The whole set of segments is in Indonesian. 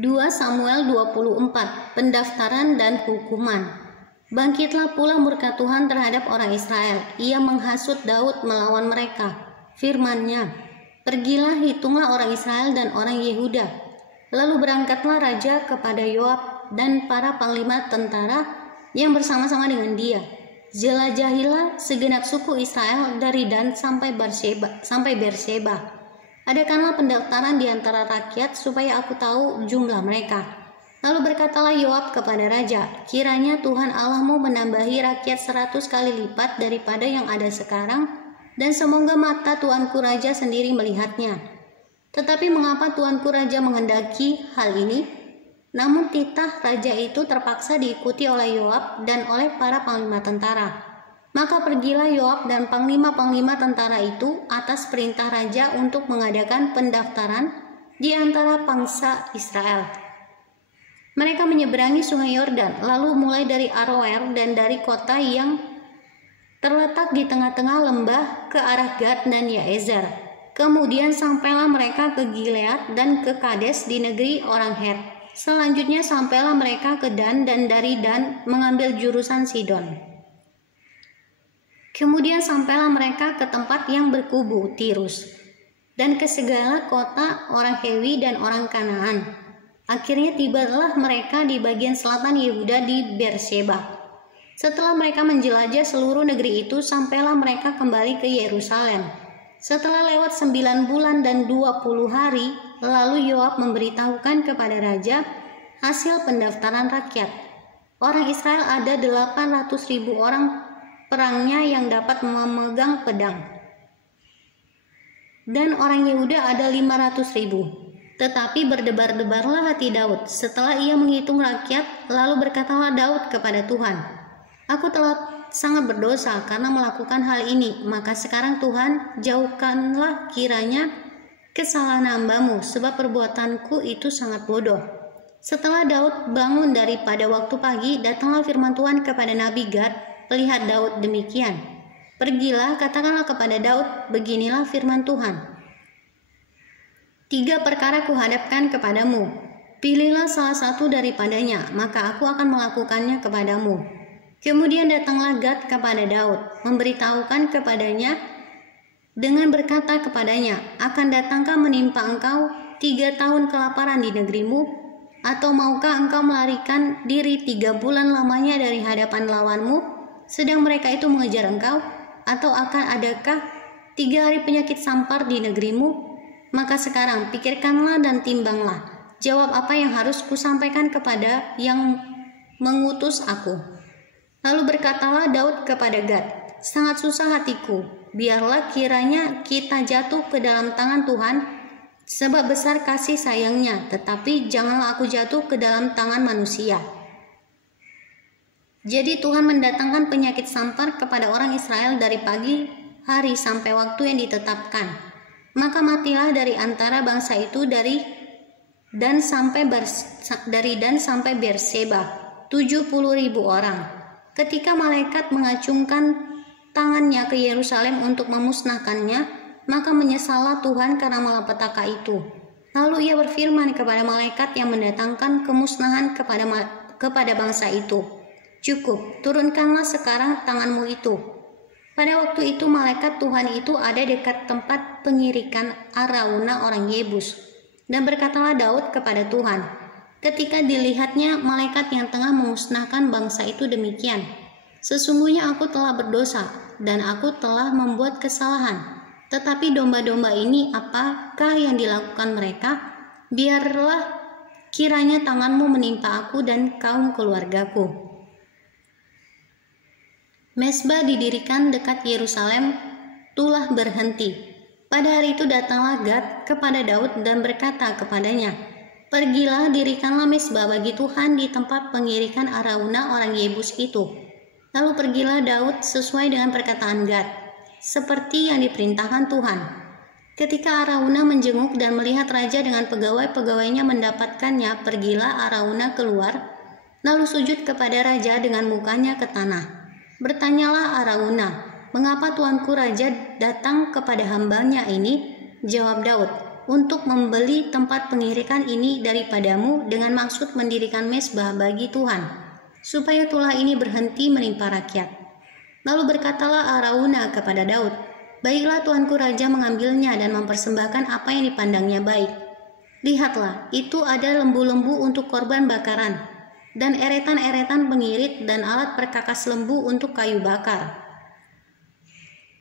2 Samuel 24, pendaftaran dan hukuman. Bangkitlah pula murka Tuhan terhadap orang Israel. Ia menghasut Daud melawan mereka. Firman-Nya, pergilah, hitunglah orang Israel dan orang Yehuda. Lalu berangkatlah raja kepada Yoab dan para panglima tentara yang bersama-sama dengan dia. Jelajahilah segenap suku Israel dari Dan sampai Berseba. Adakanlah pendaftaran di antara rakyat supaya aku tahu jumlah mereka. Lalu berkatalah Yoab kepada raja, kiranya Tuhan Allahmu menambahi rakyat 100 kali lipat daripada yang ada sekarang, dan semoga mata tuanku raja sendiri melihatnya. Tetapi mengapa tuanku raja menghendaki hal ini? Namun titah raja itu terpaksa diikuti oleh Yoab dan oleh para panglima tentara. Maka pergilah Yoab dan panglima-panglima tentara itu atas perintah raja untuk mengadakan pendaftaran di antara bangsa Israel. Mereka menyeberangi sungai Yordan, lalu mulai dari Aroer dan dari kota yang terletak di tengah-tengah lembah ke arah Gad dan Yaezer. Kemudian sampailah mereka ke Gilead dan ke Kades di negeri orang Het. Selanjutnya sampailah mereka ke Dan, dan dari Dan mengambil jurusan Sidon. Kemudian sampailah mereka ke tempat yang berkubu Tirus dan ke segala kota orang Hewi dan orang Kanaan. Akhirnya tibalah mereka di bagian selatan Yehuda di Berseba. Setelah mereka menjelajah seluruh negeri itu, sampailah mereka kembali ke Yerusalem. Setelah lewat 9 bulan dan 20 hari, lalu Yoab memberitahukan kepada raja hasil pendaftaran rakyat. Orang Israel ada 800.000 orang perangnya yang dapat memegang pedang, dan orang Yehuda ada 500.000. Tetapi berdebar-debarlah hati Daud setelah ia menghitung rakyat. Lalu berkatalah Daud kepada Tuhan, aku telah sangat berdosa karena melakukan hal ini. Maka sekarang Tuhan, jauhkanlah kiranya kesalahan hamba-Mu, sebab perbuatanku itu sangat bodoh. Setelah Daud bangun daripada waktu pagi, datanglah firman Tuhan kepada Nabi Gad. Lihat Daud demikian, pergilah, katakanlah kepada Daud, beginilah firman Tuhan. 3 perkara kuhadapkan kepadamu, pilihlah salah satu daripadanya, maka aku akan melakukannya kepadamu. Kemudian datanglah Gad kepada Daud, memberitahukan kepadanya dengan berkata kepadanya, akan datangkah menimpa engkau 3 tahun kelaparan di negerimu? Atau maukah engkau melarikan diri 3 bulan lamanya dari hadapan lawanmu, sedang mereka itu mengejar engkau? Atau akan adakah 3 hari penyakit sampar di negerimu? Maka sekarang pikirkanlah dan timbanglah, jawab apa yang harus kusampaikan kepada yang mengutus aku. Lalu berkatalah Daud kepada Gad, sangat susah hatiku, biarlah kiranya kita jatuh ke dalam tangan Tuhan, sebab besar kasih sayangnya, tetapi janganlah aku jatuh ke dalam tangan manusia. Jadi Tuhan mendatangkan penyakit sampar kepada orang Israel dari pagi hari sampai waktu yang ditetapkan. Maka matilah dari antara bangsa itu dari Dan sampai Berseba 70.000 orang. Ketika malaikat mengacungkan tangannya ke Yerusalem untuk memusnahkannya, maka menyesallah Tuhan karena malapetaka itu. Lalu ia berfirman kepada malaikat yang mendatangkan kemusnahan kepada bangsa itu, cukup, turunkanlah sekarang tanganmu itu. Pada waktu itu malaikat Tuhan itu ada dekat tempat pengirikan Arauna orang Yebus. Dan berkatalah Daud kepada Tuhan, ketika dilihatnya malaikat yang tengah memusnahkan bangsa itu demikian, sesungguhnya aku telah berdosa dan aku telah membuat kesalahan. Tetapi domba-domba ini apakah yang dilakukan mereka? Biarlah kiranya tanganmu menimpa aku dan kaum keluargaku. Mesbah didirikan dekat Yerusalem telah berhenti. Pada hari itu datanglah Gad kepada Daud dan berkata kepadanya, pergilah, dirikanlah mesbah bagi Tuhan di tempat pengirikan Arauna orang Yebus itu. Lalu pergilah Daud sesuai dengan perkataan Gad, seperti yang diperintahkan Tuhan. Ketika Arauna menjenguk dan melihat raja dengan pegawai-pegawainya mendapatkannya, pergilah Arauna keluar, lalu sujud kepada raja dengan mukanya ke tanah. Bertanyalah Arauna, mengapa tuanku raja datang kepada hambanya ini? Jawab Daud, untuk membeli tempat pengirikan ini daripadamu dengan maksud mendirikan mezbah bagi Tuhan, supaya tulah ini berhenti menimpa rakyat. Lalu berkatalah Arauna kepada Daud, baiklah tuanku raja mengambilnya dan mempersembahkan apa yang dipandangnya baik. Lihatlah, itu ada lembu-lembu untuk korban bakaran, dan eretan-eretan pengirit dan alat perkakas lembu untuk kayu bakar.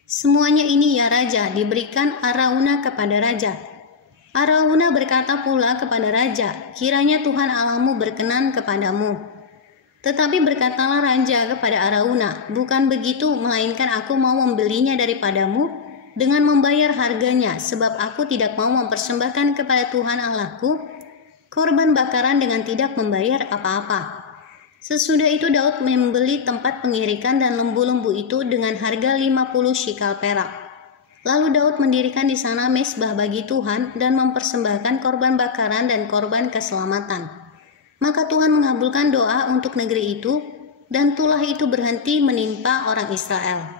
Semuanya ini ya raja diberikan Arauna kepada raja. Arauna berkata pula kepada raja, kiranya Tuhan Allahmu berkenan kepadamu. Tetapi berkatalah raja kepada Arauna, bukan begitu, melainkan aku mau membelinya daripadamu dengan membayar harganya, sebab aku tidak mau mempersembahkan kepada Tuhan Allahku korban bakaran dengan tidak membayar apa-apa. Sesudah itu Daud membeli tempat pengirikan dan lembu-lembu itu dengan harga 50 shikal perak. Lalu Daud mendirikan di sana mezbah bagi Tuhan dan mempersembahkan korban bakaran dan korban keselamatan. Maka Tuhan mengabulkan doa untuk negeri itu, dan tulah itu berhenti menimpa orang Israel.